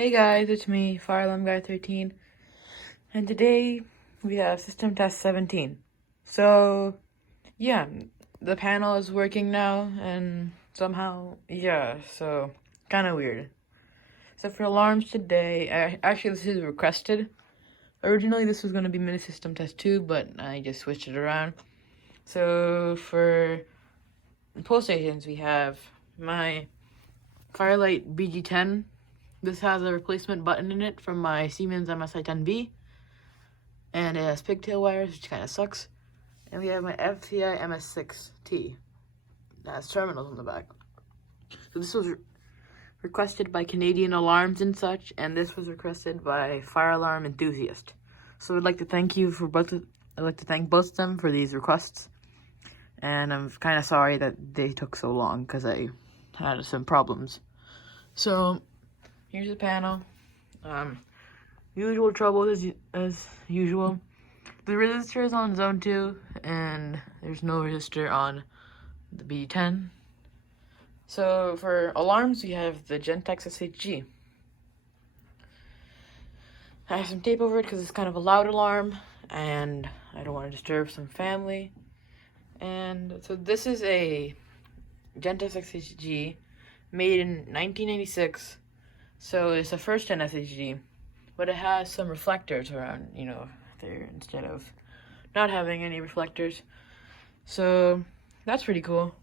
Hey guys, it's me, Fire Alarm Guy 13, and today we have system test 17. So, yeah, the panel is working now, and somehow, so kind of weird. So for alarms today, actually this is requested. Originally this was going to be mini system test 2, but I just switched it around. So for pole stations, we have my Firelight BG10. This has a replacement button in it from my Siemens MSI-10B. And it has pigtail wires, which kind of sucks. And we have my FCI MS6T. That has terminals on the back. So this was requested by Canadian Alarms and such, and this was requested by Fire Alarm Enthusiast. So I'd like to thank I'd like to thank both of them for these requests. And I'm kind of sorry that they took so long because I had some problems. So here's the panel. Usual trouble as usual. The resistor is on zone 2, and there's no resistor on the B10. So for alarms, we have the Gentex SHG. I have some tape over it because it's kind of a loud alarm, and I don't want to disturb some family. And so this is a Gentex SHG made in 1986. So it's a first gen SHG, but it has some reflectors around, there instead of not having any reflectors. So that's pretty cool.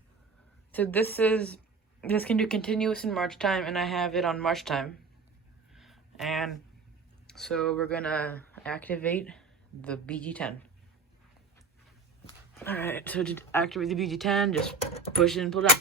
So this can do continuous in March time, and I have it on March time. And so we're gonna activate the BG10. Alright, so to activate the BG10, just push it and pull down.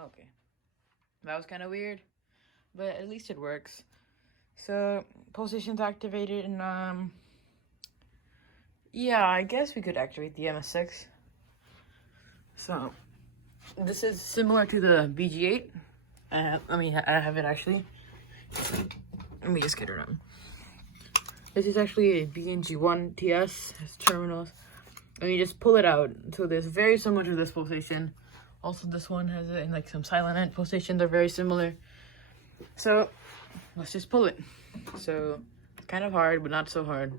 Okay, that was kind of weird, but at least it works. So pole station's activated, and yeah, I guess we could activate the MS6. So this is similar to the BG8. I have it actually. Let me just get it on. This is actually a BNG1 TS. It has terminals. And you just pull it out. So there's very similar to this pole station. Also, this one has it in like some silent end pole stations. They're very similar. So let's just pull it. So it's kind of hard, but not so hard.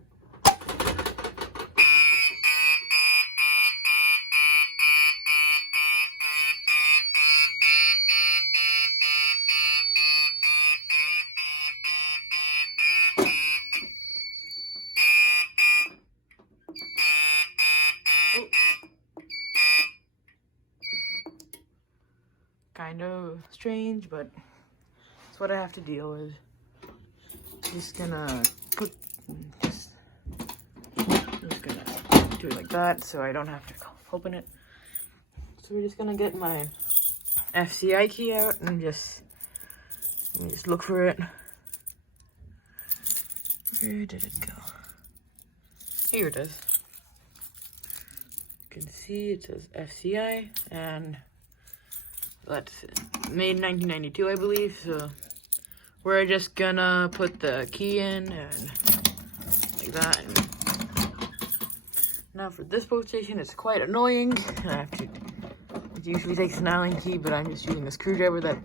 Kind of strange, but it's what I have to deal with. Just gonna do it like that so I don't have to open it. So we're just gonna get my FCI key out and just look for it. Where did it go? Here it is. You can see it says FCI, and that's made in 1992, I believe. So we're just gonna put the key in and like that. Now for this pole station, it's quite annoying. It usually takes an Allen key, but I'm just using a screwdriver that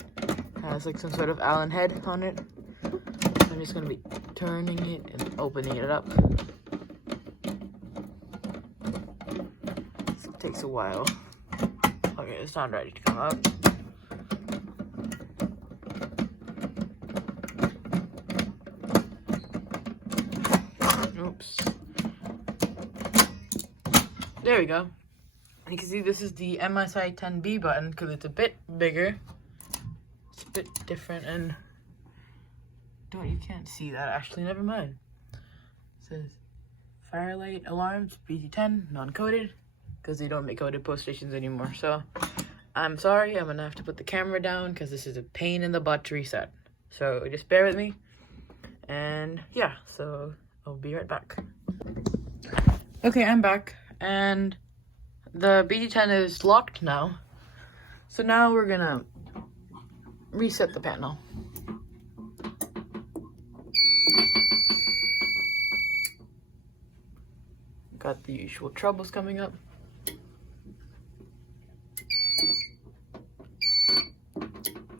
has like some sort of Allen head on it. So I'm just gonna be turning it and opening it up. This takes a while. Okay, it's not ready to come out. Oops. There we go. You can see this is the MSI-10B button because it's a bit bigger. It's a bit different, and you can't see that actually, never mind. It says Firelight Alarms BG10 non-coded because they don't make coded post stations anymore. So I'm sorry, I'm gonna have to put the camera down because this is a pain in the butt to reset. So just bear with me. And yeah, so I'll be right back. Okay, I'm back, and the BD10 is locked now. So now we're gonna reset the panel. Got the usual troubles coming up.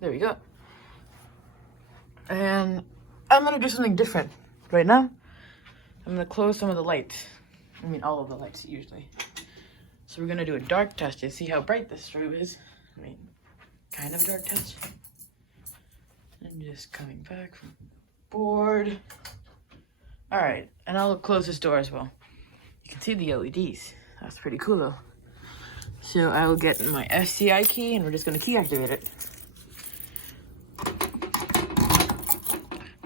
There we go. And I'm gonna do something different right now. I'm gonna close some of the lights. I mean, all of the lights usually. So we're gonna do a dark test to see how bright this strobe is. I mean, kind of dark test. And just coming back from board. All right, and I'll close this door as well. You can see the LEDs. That's pretty cool though. So I will get my SCI key and we're just gonna key activate it.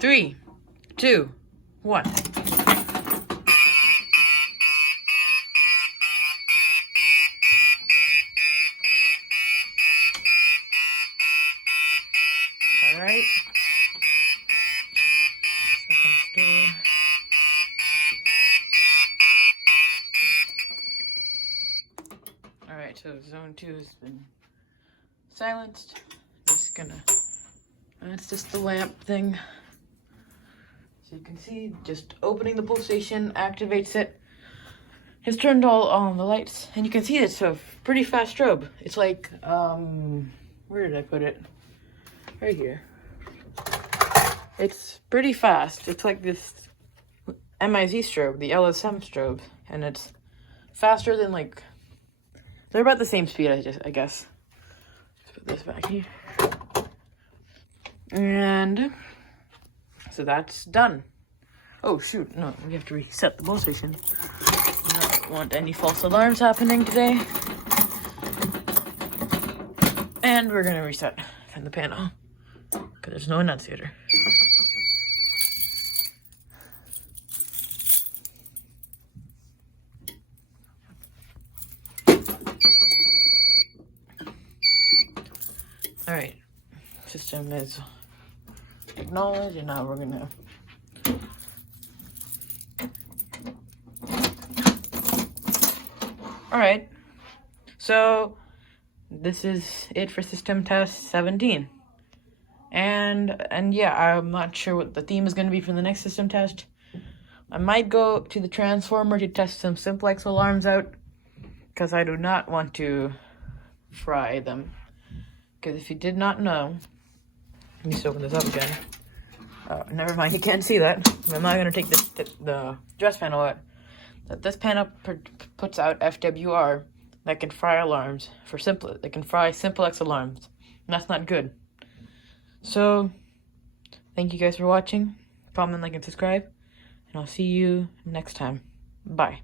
3, 2, 1. All right. Second store. All right, so zone 2 has been silenced. Just gonna, and it's just the lamp thing. So you can see, just opening the pull station activates it. It's turned all on the lights, and you can see it's a pretty fast strobe. It's like, where did I put it? Right here. It's pretty fast. It's like this MIZ strobe, the LSM strobe, and it's faster than like, they're about the same speed, I guess. Let's put this back here. And so that's done. Oh shoot, no, we have to reset the pull station. I don't want any false alarms happening today. And we're gonna reset the panel, because there's no annunciator. All right, system is acknowledged, and now we're gonna all right, so this is it for system test 17. And yeah, I'm not sure what the theme is going to be for the next system test. I might go to the transformer to test some simplex alarms out, because I do not want to fry them. Because if you did not know, let me just open this up again. Never mind, you can't see that. I'm not going to take the dress panel out. This panel puts out FWR that can fry alarms for that can fry simplex alarms. And that's not good. So, thank you guys for watching. Comment, like, and subscribe. And I'll see you next time. Bye.